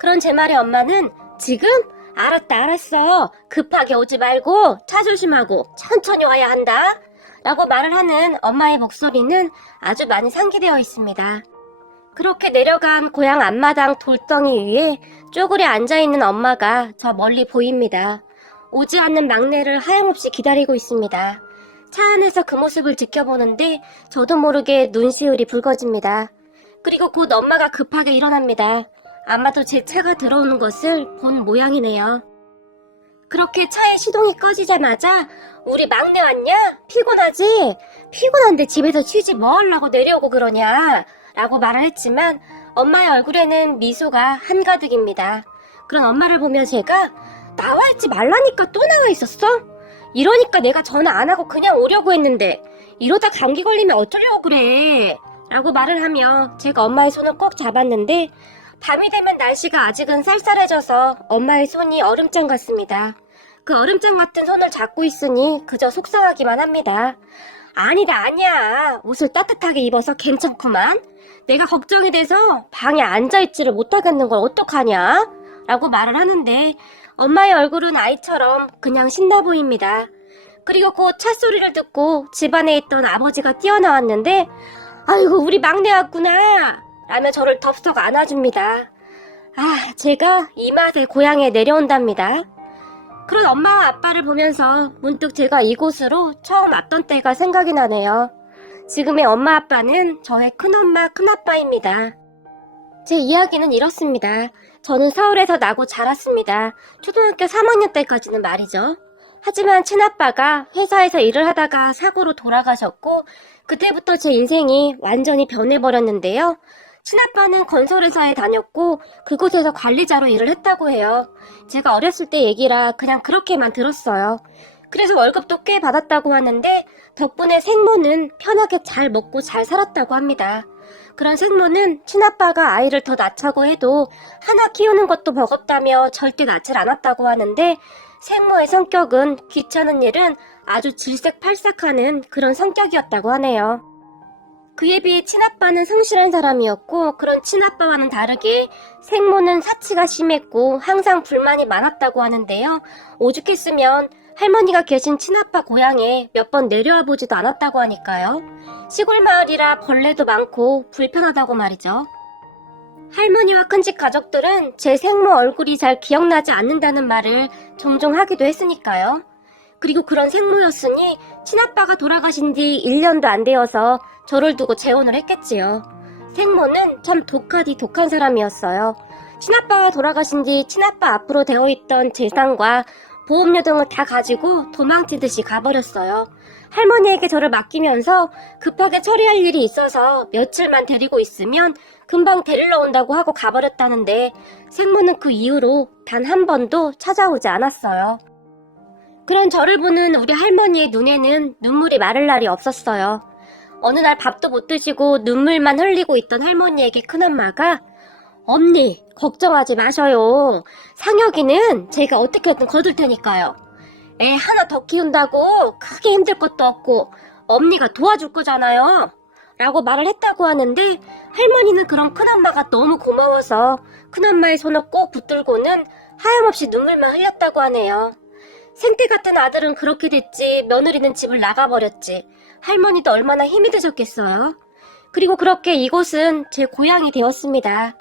그런 제 말에 엄마는 지금? 알았어. 급하게 오지 말고 차 조심하고 천천히 와야 한다. 라고 말을 하는 엄마의 목소리는 아주 많이 상기되어 있습니다. 그렇게 내려간 고향 앞마당 돌덩이 위에 쪼그려 앉아있는 엄마가 저 멀리 보입니다. 오지 않는 막내를 하염없이 기다리고 있습니다. 차 안에서 그 모습을 지켜보는데 저도 모르게 눈시울이 붉어집니다. 그리고 곧 엄마가 급하게 일어납니다. 아마도 제 차가 들어오는 것을 본 모양이네요. 그렇게 차의 시동이 꺼지자마자 우리 막내 왔냐? 피곤하지? 피곤한데 집에서 쉬지 뭐 하려고 내려오고 그러냐? 라고 말을 했지만 엄마의 얼굴에는 미소가 한가득입니다. 그런 엄마를 보며 제가 나와 있지 말라니까 또 나와 있었어? 이러니까 내가 전화 안 하고 그냥 오려고 했는데 이러다 감기 걸리면 어쩌려고 그래? 라고 말을 하며 제가 엄마의 손을 꼭 잡았는데 밤이 되면 날씨가 아직은 쌀쌀해져서 엄마의 손이 얼음장 같습니다. 그 얼음장 같은 손을 잡고 있으니 그저 속상하기만 합니다. 아니야. 옷을 따뜻하게 입어서 괜찮구만. 내가 걱정이 돼서 방에 앉아있지를 못하겠는 걸 어떡하냐? 라고 말을 하는데 엄마의 얼굴은 아이처럼 그냥 신나 보입니다. 그리고 곧 찻소리를 듣고 집안에 있던 아버지가 뛰어나왔는데 아이고 우리 막내 왔구나 라며 저를 덥석 안아줍니다. 제가 이 맛에 고향에 내려온답니다. 그런 엄마와 아빠를 보면서 문득 제가 이곳으로 처음 왔던 때가 생각이 나네요. 지금의 엄마 아빠는 저의 큰엄마 큰아빠입니다. 제 이야기는 이렇습니다. 저는 서울에서 나고 자랐습니다. 초등학교 3학년 때까지는 말이죠. 하지만 친아빠가 회사에서 일을 하다가 사고로 돌아가셨고 그때부터 제 인생이 완전히 변해버렸는데요. 친아빠는 건설회사에 다녔고 그곳에서 관리자로 일을 했다고 해요. 제가 어렸을 때 얘기라 그냥 그렇게만 들었어요. 그래서 월급도 꽤 받았다고 하는데 덕분에 생모는 편하게 잘 먹고 잘 살았다고 합니다. 그런 생모는 친아빠가 아이를 더 낳자고 해도 하나 키우는 것도 버겁다며 절대 낳질 않았다고 하는데 생모의 성격은 귀찮은 일은 아주 질색팔색하는 그런 성격이었다고 하네요. 그에 비해 친아빠는 성실한 사람이었고 그런 친아빠와는 다르게 생모는 사치가 심했고 항상 불만이 많았다고 하는데요. 오죽했으면 할머니가 계신 친아빠 고향에 몇 번 내려와 보지도 않았다고 하니까요. 시골 마을이라 벌레도 많고 불편하다고 말이죠. 할머니와 큰집 가족들은 제 생모 얼굴이 잘 기억나지 않는다는 말을 종종 하기도 했으니까요. 그리고 그런 생모였으니 친아빠가 돌아가신 뒤 1년도 안 되어서 저를 두고 재혼을 했겠지요. 생모는 참 독한 사람이었어요. 친아빠가 돌아가신 뒤 친아빠 앞으로 되어있던 재산과 보험료 등을 다 가지고 도망치듯이 가버렸어요. 할머니에게 저를 맡기면서 급하게 처리할 일이 있어서 며칠만 데리고 있으면 금방 데리러 온다고 하고 가버렸다는데 생모는 그 이후로 단 한 번도 찾아오지 않았어요. 그런 저를 보는 우리 할머니의 눈에는 눈물이 마를 날이 없었어요. 어느 날 밥도 못 드시고 눈물만 흘리고 있던 할머니에게 큰엄마가 언니 걱정하지 마셔요. 상혁이는 제가 어떻게든 거둘 테니까요. 애 하나 더 키운다고 크게 힘들 것도 없고 언니가 도와줄 거잖아요. 라고 말을 했다고 하는데 할머니는 그런 큰엄마가 너무 고마워서 큰엄마의 손을 꼭 붙들고는 하염없이 눈물만 흘렸다고 하네요. 생태 같은 아들은 그렇게 됐지 며느리는 집을 나가버렸지. 할머니도 얼마나 힘이 드셨겠어요. 그리고 그렇게 이곳은 제 고향이 되었습니다.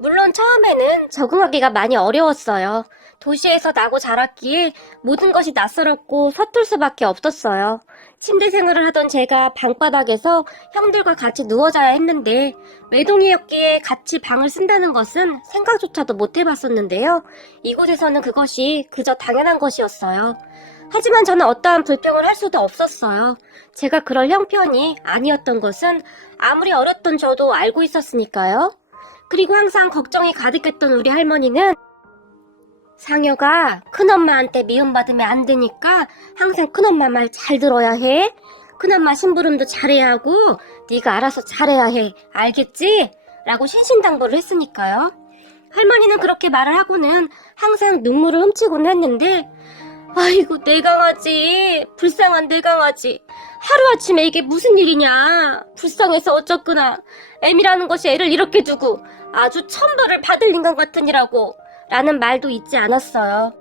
물론 처음에는 적응하기가 많이 어려웠어요. 도시에서 나고 자랐기에 모든 것이 낯설었고 서툴 수밖에 없었어요. 침대 생활을 하던 제가 방바닥에서 형들과 같이 누워 자야 했는데 외동이었기에 같이 방을 쓴다는 것은 생각조차도 못 해봤었는데요. 이곳에서는 그것이 그저 당연한 것이었어요. 하지만 저는 어떠한 불평을 할 수도 없었어요. 제가 그럴 형편이 아니었던 것은 아무리 어렸던 저도 알고 있었으니까요. 그리고 항상 걱정이 가득했던 우리 할머니는 상혁아, 큰엄마한테 미움받으면 안 되니까 항상 큰엄마 말 잘 들어야 해. 큰엄마 심부름도 잘해야 하고 네가 알아서 잘해야 해. 알겠지? 라고 신신당부를 했으니까요. 할머니는 그렇게 말을 하고는 항상 눈물을 훔치곤 했는데 아이고, 내 강아지. 불쌍한 내 강아지. 하루아침에 이게 무슨 일이냐. 불쌍해서 어쩌구나. 애미라는 것이 애를 이렇게 두고 아주 천벌을 받을 인간 같으니라고. 라는 말도 잊지 않았어요.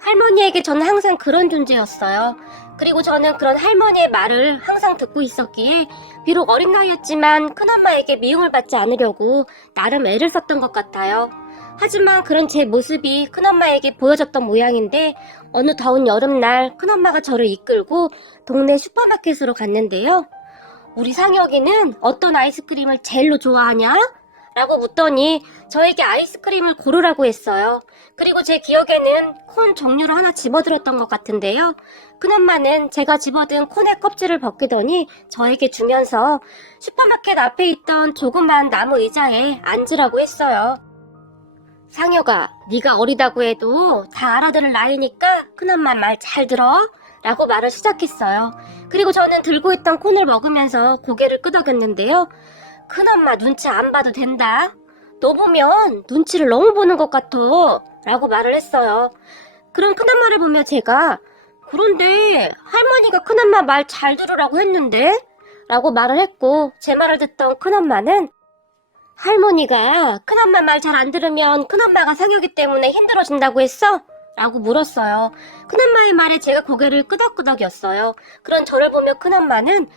할머니에게 저는 항상 그런 존재였어요. 그리고 저는 그런 할머니의 말을 항상 듣고 있었기에 비록 어린 나이였지만 큰엄마에게 미움을 받지 않으려고 나름 애를 썼던 것 같아요. 하지만 그런 제 모습이 큰엄마에게 보여졌던 모양인데 어느 더운 여름날 큰엄마가 저를 이끌고 동네 슈퍼마켓으로 갔는데요. 우리 상혁이는 어떤 아이스크림을 제일로 좋아하냐? 라고 묻더니 저에게 아이스크림을 고르라고 했어요. 그리고 제 기억에는 콘 종류를 하나 집어들었던 것 같은데요. 큰엄마는 제가 집어든 콘의 껍질을 벗기더니 저에게 주면서 슈퍼마켓 앞에 있던 조그만 나무 의자에 앉으라고 했어요. 상혁아, 네가 어리다고 해도 다 알아들을 나이니까 큰엄마 말 잘 들어? 라고 말을 시작했어요. 그리고 저는 들고 있던 콘을 먹으면서 고개를 끄덕였는데요. 큰엄마 눈치 안 봐도 된다. 너 보면 눈치를 너무 보는 것 같아. 라고 말을 했어요. 그런 큰엄마를 보며 제가 그런데 할머니가 큰엄마 말 잘 들으라고 했는데? 라고 말을 했고 제 말을 듣던 큰엄마는 할머니가 큰엄마 말 잘 안 들으면 큰엄마가 상혁이 때문에 힘들어진다고 했어? 라고 물었어요. 큰엄마의 말에 제가 고개를 끄덕끄덕였어요. 그런 저를 보며 큰엄마는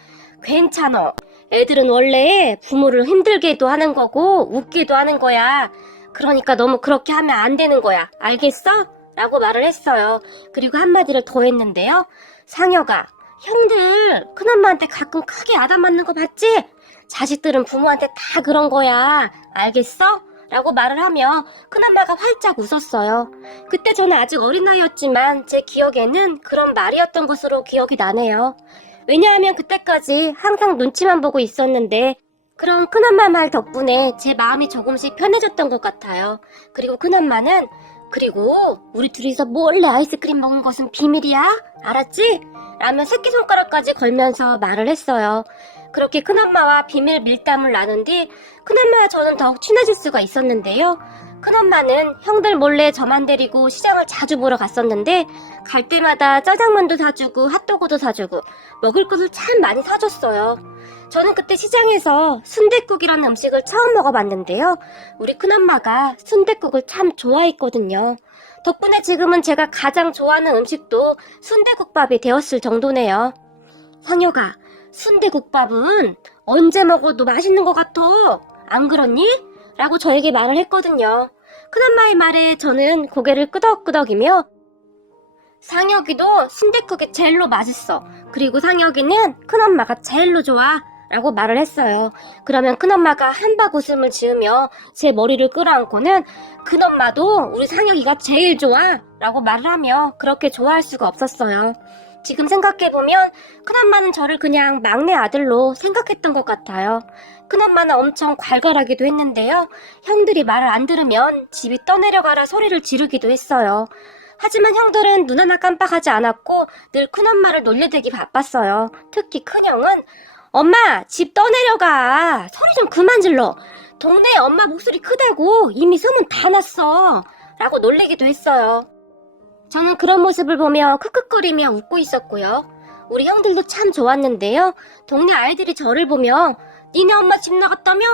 괜찮어. 애들은 원래 부모를 힘들게도 하는 거고 웃기도 하는 거야. 그러니까 너무 그렇게 하면 안 되는 거야. 알겠어? 라고 말을 했어요. 그리고 한마디를 더 했는데요. 상혁아, 형들 큰엄마한테 가끔 크게 아담맞는 거 봤지? 자식들은 부모한테 다 그런 거야. 알겠어? 라고 말을 하며 큰엄마가 활짝 웃었어요. 그때 저는 아직 어린 나이였지만 제 기억에는 그런 말이었던 것으로 기억이 나네요. 왜냐하면 그때까지 항상 눈치만 보고 있었는데 그런 큰엄마 말 덕분에 제 마음이 조금씩 편해졌던 것 같아요. 그리고 큰엄마는 그리고 우리 둘이서 몰래 아이스크림 먹은 것은 비밀이야? 알았지? 라며 새끼손가락까지 걸면서 말을 했어요. 그렇게 큰엄마와 비밀 밀담을 나눈 뒤 큰엄마와 저는 더욱 친해질 수가 있었는데요. 큰엄마는 형들 몰래 저만 데리고 시장을 자주 보러 갔었는데 갈 때마다 짜장면도 사주고 핫도그도 사주고 먹을 것을 참 많이 사줬어요. 저는 그때 시장에서 순댓국이라는 음식을 처음 먹어봤는데요. 우리 큰엄마가 순댓국을 참 좋아했거든요. 덕분에 지금은 제가 가장 좋아하는 음식도 순댓국밥이 되었을 정도네요. 상혁아, 순댓국밥은 언제 먹어도 맛있는 것 같아. 안 그렇니? 라고 저에게 말을 했거든요. 큰엄마의 말에 저는 고개를 끄덕끄덕이며 상혁이도 순댓국이 제일로 맛있어. 그리고 상혁이는 큰엄마가 제일로 좋아. 라고 말을 했어요. 그러면 큰엄마가 한박 웃음을 지으며 제 머리를 끌어안고는 큰엄마도 우리 상혁이가 제일 좋아. 라고 말을 하며 그렇게 좋아할 수가 없었어요. 지금 생각해보면 큰엄마는 저를 그냥 막내 아들로 생각했던 것 같아요. 큰엄마는 엄청 괄괄하기도 했는데요. 형들이 말을 안 들으면 집이 떠내려가라 소리를 지르기도 했어요. 하지만 형들은 눈 하나 깜빡하지 않았고 늘 큰엄마를 놀려대기 바빴어요. 특히 큰형은 엄마, 집 떠내려가. 소리 좀 그만 질러. 동네에 엄마 목소리 크다고 이미 소문 다 났어. 라고 놀리기도 했어요. 저는 그런 모습을 보며 크크거리며 웃고 있었고요. 우리 형들도 참 좋았는데요. 동네 아이들이 저를 보며 니네 엄마 집 나갔다며?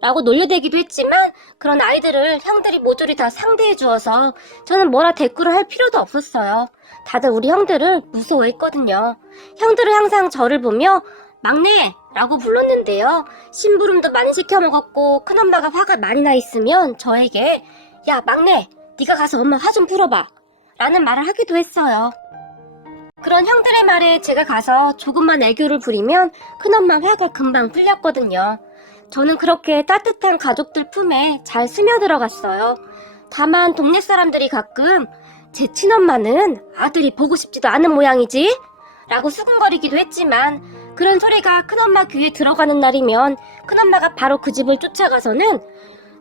라고 놀려대기도 했지만 그런 아이들을 형들이 모조리 다 상대해 주어서 저는 뭐라 대꾸를 할 필요도 없었어요. 다들 우리 형들을 무서워했거든요. 형들은 항상 저를 보며 막내! 라고 불렀는데요. 심부름도 많이 시켜 먹었고 큰엄마가 화가 많이 나 있으면 저에게 야 막내! 네가 가서 엄마 화 좀 풀어봐. 라는 말을 하기도 했어요. 그런 형들의 말에 제가 가서 조금만 애교를 부리면 큰엄마 화가 금방 풀렸거든요. 저는 그렇게 따뜻한 가족들 품에 잘 스며들어갔어요. 다만 동네 사람들이 가끔 제 친엄마는 아들이 보고 싶지도 않은 모양이지? 라고 수군거리기도 했지만 그런 소리가 큰엄마 귀에 들어가는 날이면 큰엄마가 바로 그 집을 쫓아가서는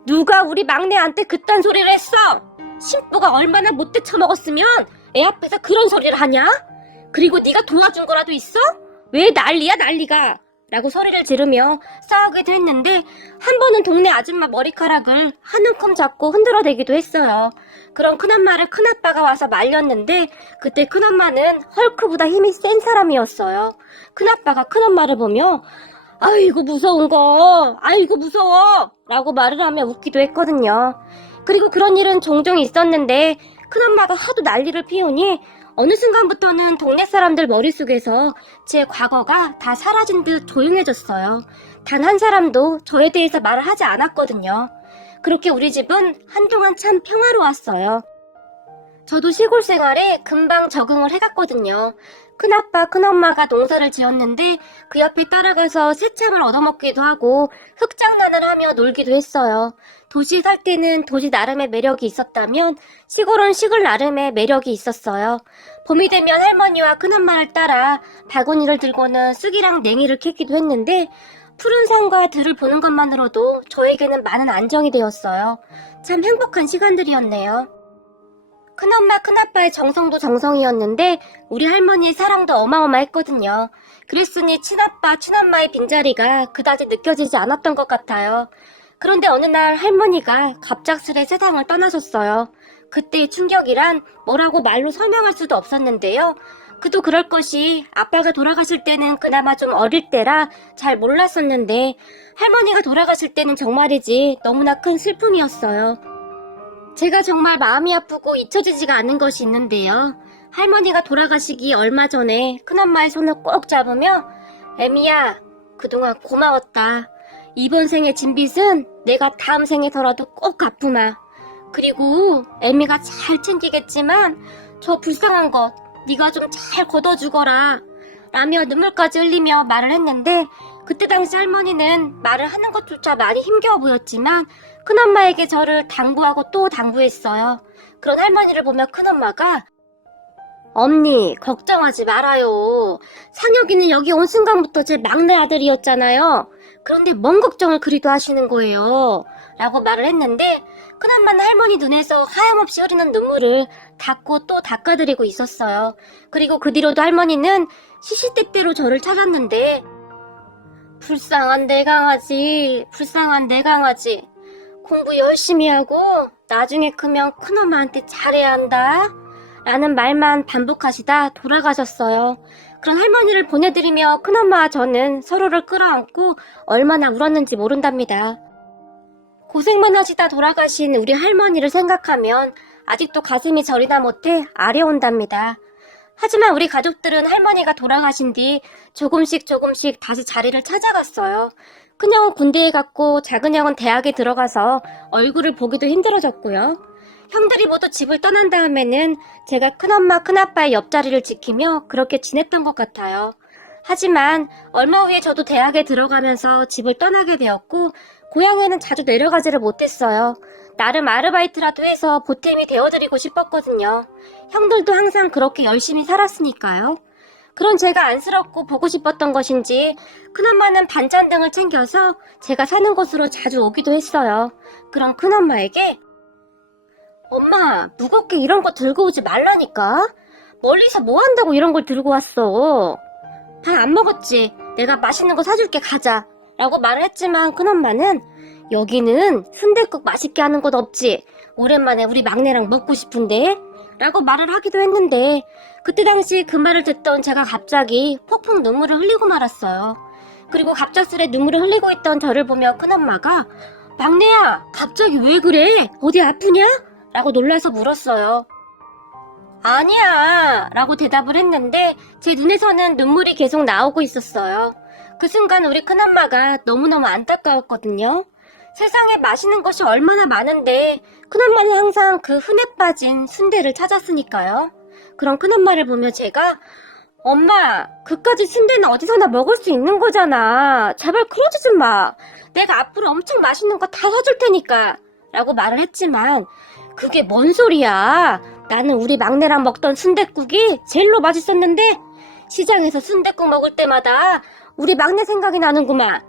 누가 우리 막내한테 그딴 소리를 했어? 신부가 얼마나 못돼 처먹었으면 애 앞에서 그런 소리를 하냐? 그리고 네가 도와준 거라도 있어? 왜 난리야 난리가? 라고 소리를 지르며 싸우기도 했는데 한 번은 동네 아줌마 머리카락을 한 움큼 잡고 흔들어대기도 했어요. 그런 큰엄마를 큰아빠가 와서 말렸는데 그때 큰엄마는 헐크보다 힘이 센 사람이었어요. 큰아빠가 큰엄마를 보며 아이고 무서운 거, 아이고 무서워 라고 말을 하며 웃기도 했거든요. 그리고 그런 일은 종종 있었는데 큰엄마가 하도 난리를 피우니 어느 순간부터는 동네 사람들 머릿속에서 제 과거가 다 사라진 듯 조용해졌어요. 단 한 사람도 저에 대해서 말을 하지 않았거든요. 그렇게 우리 집은 한동안 참 평화로웠어요. 저도 시골 생활에 금방 적응을 해갔거든요. 큰아빠, 큰엄마가 농사를 지었는데 그 옆에 따라가서 새참을 얻어먹기도 하고 흙장난을 하며 놀기도 했어요. 도시 살 때는 도시 나름의 매력이 있었다면 시골은 시골 나름의 매력이 있었어요. 봄이 되면 할머니와 큰엄마를 따라 바구니를 들고는 쑥이랑 냉이를 캐기도 했는데 푸른 산과 들을 보는 것만으로도 저에게는 많은 안정이 되었어요. 참 행복한 시간들이었네요. 큰엄마, 큰아빠의 정성도 정성이었는데 우리 할머니의 사랑도 어마어마했거든요. 그랬으니 친아빠, 친엄마의 빈자리가 그다지 느껴지지 않았던 것 같아요. 그런데 어느 날 할머니가 갑작스레 세상을 떠나셨어요. 그때의 충격이란 뭐라고 말로 설명할 수도 없었는데요. 그도 그럴 것이 아빠가 돌아가실 때는 그나마 좀 어릴 때라 잘 몰랐었는데 할머니가 돌아가실 때는 정말이지 너무나 큰 슬픔이었어요. 제가 정말 마음이 아프고 잊혀지지가 않은 것이 있는데요. 할머니가 돌아가시기 얼마 전에 큰엄마의 손을 꼭 잡으며 애미야, 그동안 고마웠다. 이번 생의 진빚은 내가 다음 생에서라도 꼭 갚으마. 그리고 애미가 잘 챙기겠지만 저 불쌍한 것 네가 좀 잘 걷어주거라 라며 눈물까지 흘리며 말을 했는데 그때 당시 할머니는 말을 하는 것조차 많이 힘겨워 보였지만 큰엄마에게 저를 당부하고 또 당부했어요. 그런 할머니를 보며 큰엄마가 엄니 걱정하지 말아요. 상혁이는 여기 온 순간부터 제 막내 아들이었잖아요. 그런데 뭔 걱정을 그리도 하시는 거예요 라고 말을 했는데 큰엄마는 할머니 눈에서 하염없이 흐르는 눈물을 닦고 또 닦아드리고 있었어요. 그리고 그 뒤로도 할머니는 시시때때로 저를 찾았는데 불쌍한 내 강아지, 불쌍한 내 강아지. 공부 열심히 하고 나중에 크면 큰엄마한테 잘해야 한다 라는 말만 반복하시다 돌아가셨어요. 그런 할머니를 보내드리며 큰엄마와 저는 서로를 끌어안고 얼마나 울었는지 모른답니다. 고생만 하시다 돌아가신 우리 할머니를 생각하면 아직도 가슴이 저리다 못해 아려온답니다. 하지만 우리 가족들은 할머니가 돌아가신 뒤 조금씩 다시 자리를 찾아갔어요. 큰형은 군대에 갔고 작은형은 대학에 들어가서 얼굴을 보기도 힘들어졌고요. 형들이 모두 집을 떠난 다음에는 제가 큰엄마, 큰아빠의 옆자리를 지키며 그렇게 지냈던 것 같아요. 하지만 얼마 후에 저도 대학에 들어가면서 집을 떠나게 되었고 고향에는 자주 내려가지를 못했어요. 나름 아르바이트라도 해서 보탬이 되어드리고 싶었거든요. 형들도 항상 그렇게 열심히 살았으니까요. 그런 제가 안쓰럽고 보고 싶었던 것인지 큰엄마는 반찬 등을 챙겨서 제가 사는 곳으로 자주 오기도 했어요. 그런 큰엄마에게 엄마, 무겁게 이런 거 들고 오지 말라니까. 멀리서 뭐 한다고 이런 걸 들고 왔어. 밥 안 먹었지? 내가 맛있는 거 사줄게, 가자 라고 말을 했지만 큰엄마는 여기는 순댓국 맛있게 하는 곳 없지? 오랜만에 우리 막내랑 먹고 싶은데? 라고 말을 하기도 했는데 그때 당시 그 말을 듣던 제가 갑자기 폭풍 눈물을 흘리고 말았어요. 그리고 갑작스레 눈물을 흘리고 있던 저를 보며 큰엄마가 막내야, 갑자기 왜 그래? 어디 아프냐? 라고 놀라서 물었어요. 아니야 라고 대답을 했는데 제 눈에서는 눈물이 계속 나오고 있었어요. 그 순간 우리 큰엄마가 너무너무 안타까웠거든요. 세상에 맛있는 것이 얼마나 많은데 큰엄마는 항상 그 흠에 빠진 순대를 찾았으니까요. 그런 큰엄마를 보며 제가 엄마, 그까짓 순대는 어디서나 먹을 수 있는 거잖아. 제발 그러지 좀 마. 내가 앞으로 엄청 맛있는 거 다 사줄 테니까 라고 말을 했지만 그게 뭔 소리야. 나는 우리 막내랑 먹던 순댓국이 제일로 맛있었는데 시장에서 순댓국 먹을 때마다 우리 막내 생각이 나는구만.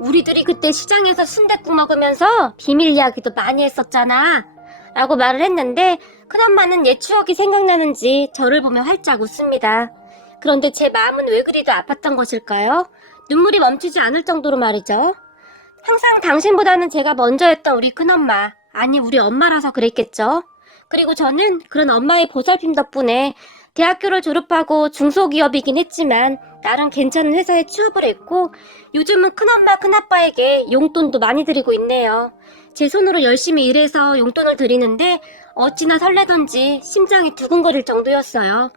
우리들이 그때 시장에서 순댓국 먹으면서 비밀 이야기도 많이 했었잖아 라고 말을 했는데 큰엄마는 옛 추억이 생각나는지 저를 보며 활짝 웃습니다. 그런데 제 마음은 왜 그리도 아팠던 것일까요? 눈물이 멈추지 않을 정도로 말이죠. 항상 당신보다는 제가 먼저였던 우리 큰엄마, 아니 우리 엄마라서 그랬겠죠. 그리고 저는 그런 엄마의 보살핌 덕분에 대학교를 졸업하고 중소기업이긴 했지만 나름 괜찮은 회사에 취업을 했고 요즘은 큰엄마 큰아빠에게 용돈도 많이 드리고 있네요. 제 손으로 열심히 일해서 용돈을 드리는데 어찌나 설레던지 심장이 두근거릴 정도였어요.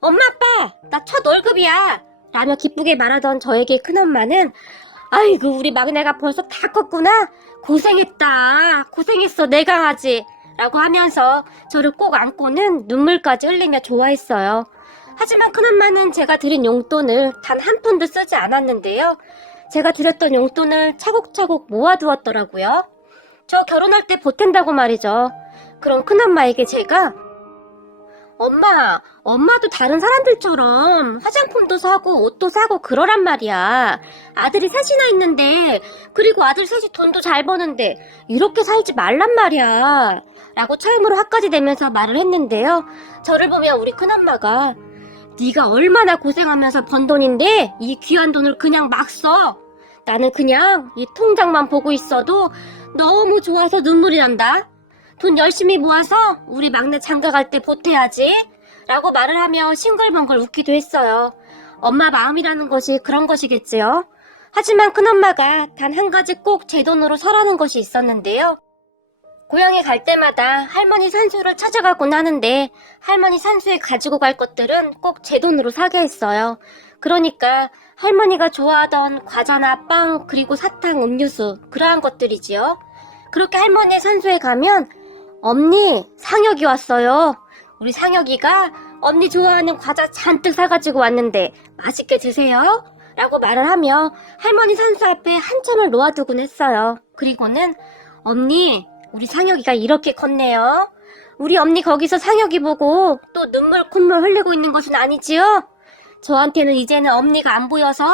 엄마 아빠 나 첫 월급이야 라며 기쁘게 말하던 저에게 큰엄마는 아이고 우리 막내가 벌써 다 컸구나. 고생했어 내 강아지 라고 하면서 저를 꼭 안고는 눈물까지 흘리며 좋아했어요. 하지만 큰엄마는 제가 드린 용돈을 단 한 푼도 쓰지 않았는데요. 제가 드렸던 용돈을 차곡차곡 모아두었더라고요. 저 결혼할 때 보탠다고 말이죠. 그럼 큰엄마에게 제가 엄마도 다른 사람들처럼 화장품도 사고 옷도 사고 그러란 말이야. 아들이 셋이나 있는데 그리고 아들 셋이 돈도 잘 버는데 이렇게 살지 말란 말이야 라고 처음으로 화까지 내면서 말을 했는데요. 저를 보며 우리 큰엄마가 네가 얼마나 고생하면서 번 돈인데 이 귀한 돈을 그냥 막 써. 나는 그냥 이 통장만 보고 있어도 너무 좋아서 눈물이 난다. 돈 열심히 모아서 우리 막내 장가갈 때 보태야지 라고 말을 하며 싱글벙글 웃기도 했어요. 엄마 마음이라는 것이 그런 것이겠지요. 하지만 큰엄마가 단 한 가지 꼭 제 돈으로 사라는 것이 있었는데요. 고향에 갈 때마다 할머니 산소를 찾아가곤 하는데 할머니 산소에 가지고 갈 것들은 꼭 제 돈으로 사게 했어요. 그러니까 할머니가 좋아하던 과자나 빵 그리고 사탕, 음료수 그러한 것들이지요. 그렇게 할머니의 산소에 가면 언니 상혁이 왔어요. 우리 상혁이가 언니 좋아하는 과자 잔뜩 사가지고 왔는데 맛있게 드세요 라고 말을 하며 할머니 산소 앞에 한참을 놓아두곤 했어요. 그리고는 언니 우리 상혁이가 이렇게 컸네요. 우리 언니 거기서 상혁이 보고 또 눈물 콧물 흘리고 있는 것은 아니지요? 저한테는 이제는 언니가 안 보여서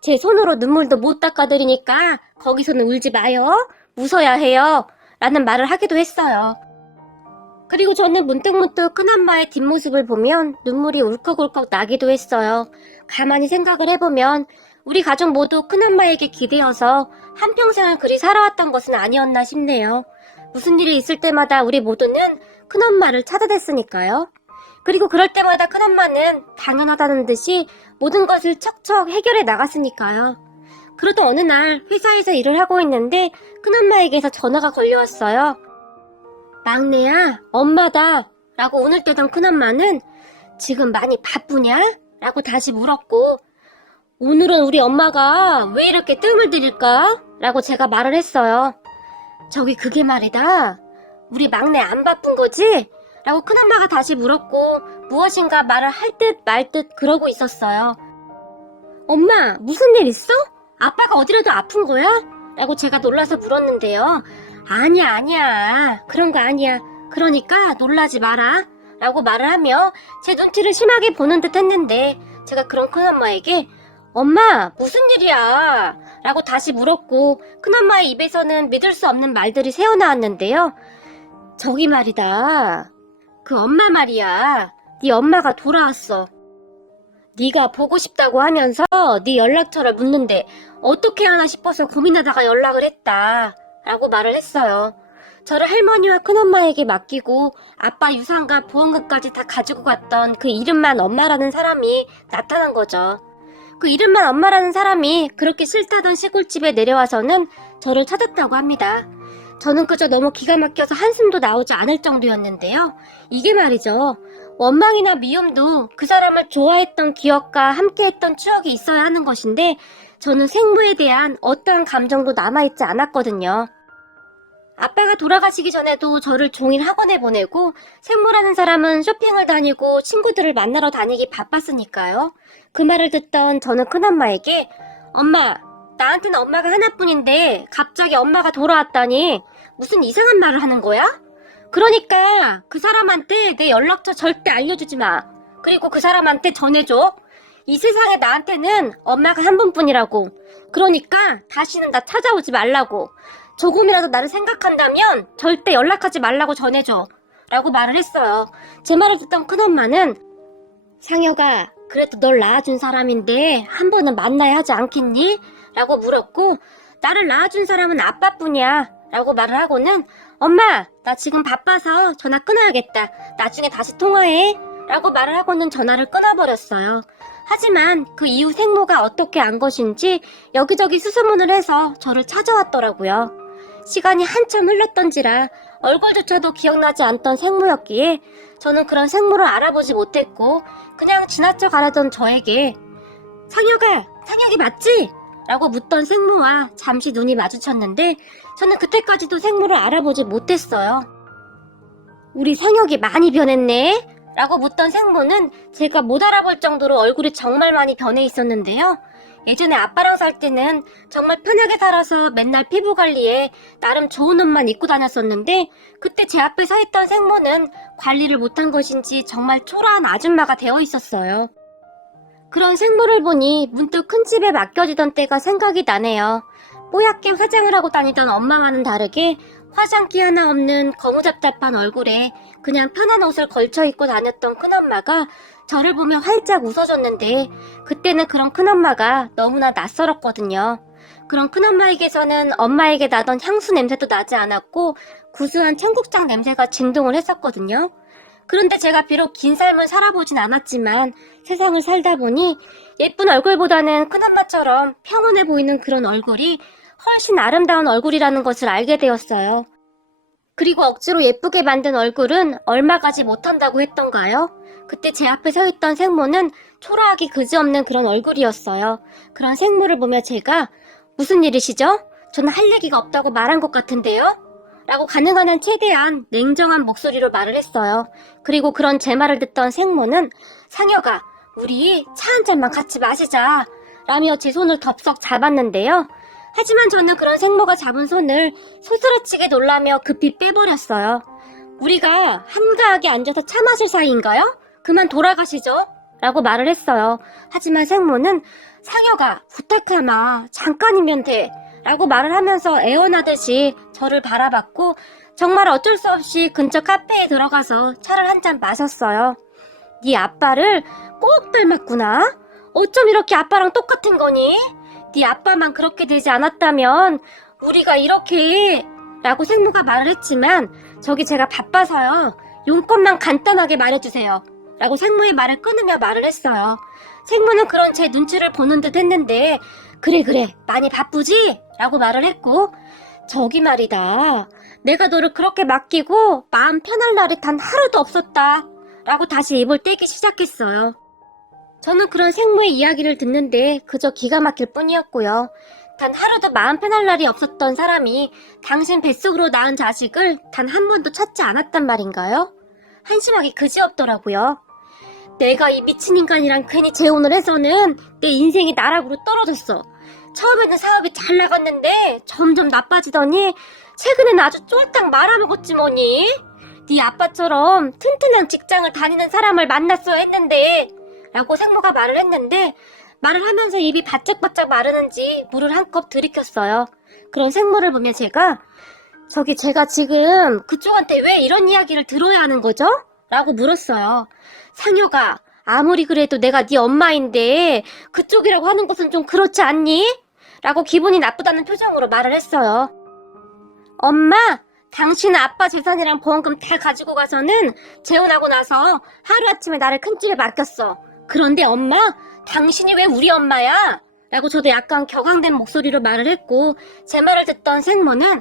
제 손으로 눈물도 못 닦아드리니까 거기서는 울지 마요. 웃어야 해요. 라는 말을 하기도 했어요. 그리고 저는 문득문득 큰엄마의 뒷모습을 보면 눈물이 울컥울컥 나기도 했어요. 가만히 생각을 해보면 우리 가족 모두 큰엄마에게 기대어서 한평생을 그리 살아왔던 것은 아니었나 싶네요. 무슨 일이 있을 때마다 우리 모두는 큰엄마를 찾아댔으니까요. 그리고 그럴 때마다 큰엄마는 당연하다는 듯이 모든 것을 척척 해결해 나갔으니까요. 그러던 어느 날 회사에서 일을 하고 있는데 큰엄마에게서 전화가 걸려왔어요. 막내야, 엄마다 라고 운을 떼던 큰엄마는 지금 많이 바쁘냐? 라고 다시 물었고 오늘은 우리 엄마가 왜 이렇게 뜸을 들일까? 라고 제가 말을 했어요. 저기 그게 말이다. 우리 막내 안 바쁜 거지? 라고 큰엄마가 다시 물었고 무엇인가 말을 할 듯 말 듯 그러고 있었어요. 엄마, 무슨 일 있어? 아빠가 어디라도 아픈 거야? 라고 제가 놀라서 물었는데요. 아니야. 그런 거 아니야. 그러니까 놀라지 마라. 라고 말을 하며 제 눈치를 심하게 보는 듯 했는데 제가 그런 큰엄마에게 엄마, 무슨 일이야? 라고 다시 물었고 큰엄마의 입에서는 믿을 수 없는 말들이 새어나왔는데요. 저기 말이다. 그 엄마 말이야. 네 엄마가 돌아왔어. 네가 보고 싶다고 하면서 네 연락처를 묻는데 어떻게 하나 싶어서 고민하다가 연락을 했다. 라고 말을 했어요. 저를 할머니와 큰엄마에게 맡기고 아빠 유산과 보험금까지 다 가지고 갔던 그 이름만 엄마라는 사람이 나타난 거죠. 그 이름만 엄마라는 사람이 그렇게 싫다던 시골집에 내려와서는 저를 찾았다고 합니다. 저는 그저 너무 기가 막혀서 한숨도 나오지 않을 정도였는데요. 이게 말이죠. 원망이나 미움도 그 사람을 좋아했던 기억과 함께했던 추억이 있어야 하는 것인데 저는 생모에 대한 어떠한 감정도 남아있지 않았거든요. 아빠가 돌아가시기 전에도 저를 종일 학원에 보내고 생모라는 사람은 쇼핑을 다니고 친구들을 만나러 다니기 바빴으니까요. 그 말을 듣던 저는 큰엄마에게 엄마, 나한테는 엄마가 하나뿐인데 갑자기 엄마가 돌아왔다니 무슨 이상한 말을 하는 거야? 그러니까 그 사람한테 내 연락처 절대 알려주지 마. 그리고 그 사람한테 전해줘. 이 세상에 나한테는 엄마가 한 분뿐이라고. 그러니까 다시는 나 찾아오지 말라고. 조금이라도 나를 생각한다면 절대 연락하지 말라고 전해줘. 라고 말을 했어요. 제 말을 듣던 큰엄마는 상혁아, 그래도 널 낳아준 사람인데 한 번은 만나야 하지 않겠니? 라고 물었고 나를 낳아준 사람은 아빠뿐이야 라고 말을 하고는 엄마, 나 지금 바빠서 전화 끊어야겠다. 나중에 다시 통화해 라고 말을 하고는 전화를 끊어버렸어요. 하지만 그 이후 생모가 어떻게 안 것인지 여기저기 수소문을 해서 저를 찾아왔더라고요. 시간이 한참 흘렀던지라 얼굴조차도 기억나지 않던 생모였기에 저는 그런 생모를 알아보지 못했고 그냥 지나쳐 가려던 저에게 상혁이 맞지? 라고 묻던 생모와 잠시 눈이 마주쳤는데 저는 그때까지도 생모를 알아보지 못했어요. 우리 상혁이 많이 변했네? 라고 묻던 생모는 제가 못 알아볼 정도로 얼굴이 정말 많이 변해 있었는데요. 예전에 아빠랑 살 때는 정말 편하게 살아서 맨날 피부 관리에 나름 좋은 옷만 입고 다녔었는데 그때 제 앞에 서 있던 생모는 관리를 못한 것인지 정말 초라한 아줌마가 되어 있었어요. 그런 생모를 보니 문득 큰 집에 맡겨지던 때가 생각이 나네요. 뽀얗게 화장을 하고 다니던 엄마와는 다르게 화장기 하나 없는 거무잡잡한 얼굴에 그냥 편한 옷을 걸쳐 입고 다녔던 큰엄마가 저를 보며 활짝 웃어줬는데 그때는 그런 큰엄마가 너무나 낯설었거든요. 그런 큰엄마에게서는 엄마에게 나던 향수 냄새도 나지 않았고 구수한 청국장 냄새가 진동을 했었거든요. 그런데 제가 비록 긴 삶을 살아보진 않았지만 세상을 살다 보니 예쁜 얼굴보다는 큰엄마처럼 평온해 보이는 그런 얼굴이 훨씬 아름다운 얼굴이라는 것을 알게 되었어요. 그리고 억지로 예쁘게 만든 얼굴은 얼마 가지 못한다고 했던가요? 그때 제 앞에 서 있던 생모는 초라하기 그지없는 그런 얼굴이었어요. 그런 생모를 보며 제가 무슨 일이시죠? 저는 할 얘기가 없다고 말한 것 같은데요? 라고 가능한 한 최대한 냉정한 목소리로 말을 했어요. 그리고 그런 제 말을 듣던 생모는 상혁아, 우리 차 한 잔만 같이 마시자 라며 제 손을 덥석 잡았는데요. 하지만 저는 그런 생모가 잡은 손을 소스라치게 놀라며 급히 빼버렸어요. 우리가 한가하게 앉아서 차 마실 사이인가요? 그만 돌아가시죠? 라고 말을 했어요. 하지만 생모는 상혁아, 부탁하마, 잠깐이면 돼 라고 말을 하면서 애원하듯이 저를 바라봤고 정말 어쩔 수 없이 근처 카페에 들어가서 차를 한 잔 마셨어요. 네 아빠를 꼭 닮았구나? 어쩜 이렇게 아빠랑 똑같은 거니? 네 아빠만 그렇게 되지 않았다면 우리가 이렇게 라고 생모가 말을 했지만 저기 제가 바빠서요. 용건만 간단하게 말해주세요 라고 생모의 말을 끊으며 말을 했어요. 생모는 그런 제 눈치를 보는 듯 했는데 그래 많이 바쁘지? 라고 말을 했고 저기 말이다. 내가 너를 그렇게 맡기고 마음 편할 날이 단 하루도 없었다 라고 다시 입을 떼기 시작했어요. 저는 그런 생모의 이야기를 듣는데 그저 기가 막힐 뿐이었고요. 단 하루도 마음 편할 날이 없었던 사람이 당신 뱃속으로 낳은 자식을 단 한 번도 찾지 않았단 말인가요? 한심하기 그지없더라고요. 내가 이 미친 인간이랑 괜히 재혼을 해서는 내 인생이 나락으로 떨어졌어. 처음에는 사업이 잘 나갔는데 점점 나빠지더니 최근엔 아주 쫄딱 말아먹었지 뭐니. 네 아빠처럼 튼튼한 직장을 다니는 사람을 만났어야 했는데 라고 생모가 말을 했는데 말을 하면서 입이 바짝바짝 마르는지 물을 한 컵 들이켰어요. 그런 생모를 보면 제가 지금 그쪽한테 왜 이런 이야기를 들어야 하는 거죠? 라고 물었어요. 상혁아, 아무리 그래도 내가 네 엄마인데 그쪽이라고 하는 것은 좀 그렇지 않니? 라고 기분이 나쁘다는 표정으로 말을 했어요. 엄마, 당신은 아빠 재산이랑 보험금 다 가지고 가서는 재혼하고 나서 하루아침에 나를 큰 집에 맡겼어. 그런데 엄마, 당신이 왜 우리 엄마야? 라고 저도 약간 격앙된 목소리로 말을 했고 제 말을 듣던 생모는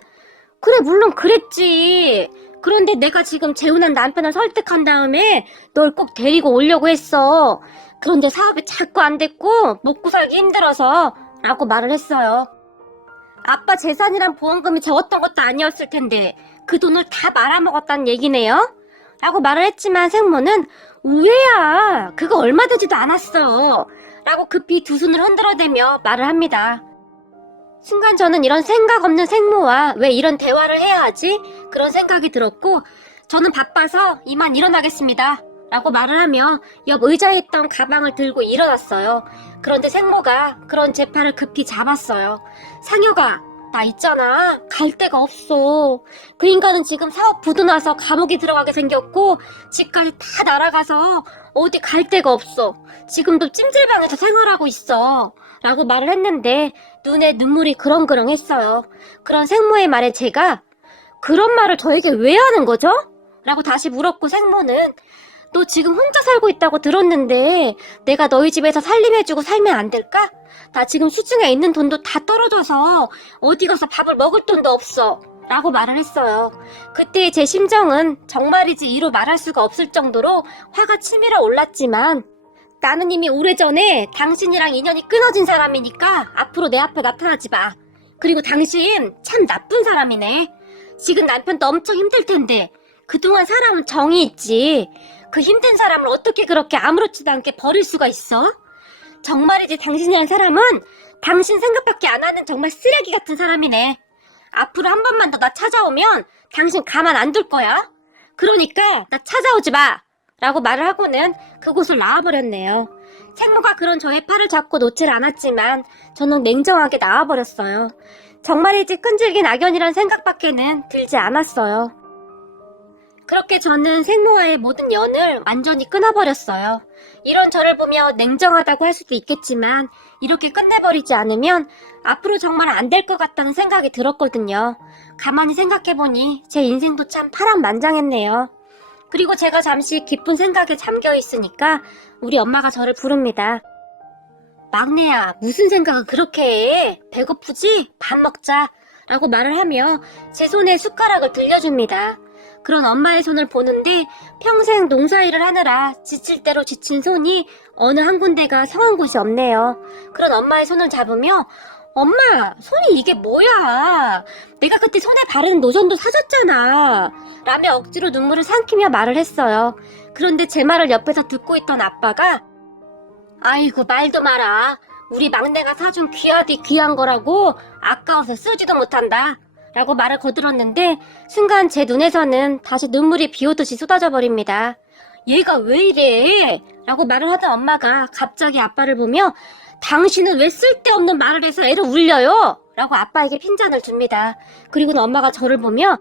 그래 물론 그랬지. 그런데 내가 지금 재혼한 남편을 설득한 다음에 널 꼭 데리고 오려고 했어. 그런데 사업이 자꾸 안 됐고 먹고 살기 힘들어서 라고 말을 했어요. 아빠 재산이랑 보험금이 적었던 것도 아니었을 텐데 그 돈을 다 말아먹었다는 얘기네요? 라고 말을 했지만 생모는 우회야, 그거 얼마 되지도 않았어 라고 급히 두 손을 흔들어대며 말을 합니다. 순간 저는 이런 생각 없는 생모와 왜 이런 대화를 해야 하지? 그런 생각이 들었고 저는 바빠서 이만 일어나겠습니다 라고 말을 하며 옆 의자에 있던 가방을 들고 일어났어요. 그런데 생모가 그런 제 팔을 급히 잡았어요. 상혁아, 나 있잖아. 갈 데가 없어. 그 인간은 지금 사업 부도 나서 감옥에 들어가게 생겼고 집까지 다 날아가서 어디 갈 데가 없어. 지금도 찜질방에서 생활하고 있어. 라고 말을 했는데 눈에 눈물이 그렁그렁했어요. 그런 생모의 말에 제가 그런 말을 저에게 왜 하는 거죠? 라고 다시 물었고 생모는 너 지금 혼자 살고 있다고 들었는데 내가 너희 집에서 살림해주고 살면 안 될까? 나 지금 수중에 있는 돈도 다 떨어져서 어디 가서 밥을 먹을 돈도 없어. 라고 말을 했어요. 그때의 제 심정은 정말이지 이로 말할 수가 없을 정도로 화가 치밀어 올랐지만 나는 이미 오래전에 당신이랑 인연이 끊어진 사람이니까 앞으로 내 앞에 나타나지 마. 그리고 당신 참 나쁜 사람이네. 지금 남편도 엄청 힘들 텐데 그동안 사람은 정이 있지. 그 힘든 사람을 어떻게 그렇게 아무렇지도 않게 버릴 수가 있어? 정말이지 당신이란 사람은 당신 생각밖에 안 하는 정말 쓰레기 같은 사람이네. 앞으로 한 번만 더 나 찾아오면 당신 가만 안 둘 거야. 그러니까 나 찾아오지 마. 라고 말을 하고는 그곳을 나와버렸네요. 생모가 그런 저의 팔을 잡고 놓질 않았지만 저는 냉정하게 나와버렸어요. 정말이지 끈질긴 악연이란 생각밖에는 들지 않았어요. 그렇게 저는 생모와의 모든 연을 완전히 끊어버렸어요. 이런 저를 보며 냉정하다고 할 수도 있겠지만 이렇게 끝내버리지 않으면 앞으로 정말 안 될 것 같다는 생각이 들었거든요. 가만히 생각해보니 제 인생도 참 파란만장했네요. 그리고 제가 잠시 깊은 생각에 잠겨 있으니까 우리 엄마가 저를 부릅니다. 막내야, 무슨 생각을 그렇게 해? 배고프지? 밥 먹자. 라고 말을 하며 제 손에 숟가락을 들려줍니다. 그런 엄마의 손을 보는데 평생 농사일을 하느라 지칠 대로 지친 손이 어느 한 군데가 성한 곳이 없네요. 그런 엄마의 손을 잡으며 엄마, 손이 이게 뭐야? 내가 그때 손에 바르는 로션도 사줬잖아. 라며 억지로 눈물을 삼키며 말을 했어요. 그런데 제 말을 옆에서 듣고 있던 아빠가 아이고 말도 마라. 우리 막내가 사준 귀하디 귀한 거라고 아까워서 쓰지도 못한다. 라고 말을 거들었는데 순간 제 눈에서는 다시 눈물이 비오듯이 쏟아져 버립니다. 얘가 왜 이래? 라고 말을 하던 엄마가 갑자기 아빠를 보며 당신은 왜 쓸데없는 말을 해서 애를 울려요? 라고 아빠에게 핀잔을 줍니다. 그리고는 엄마가 저를 보며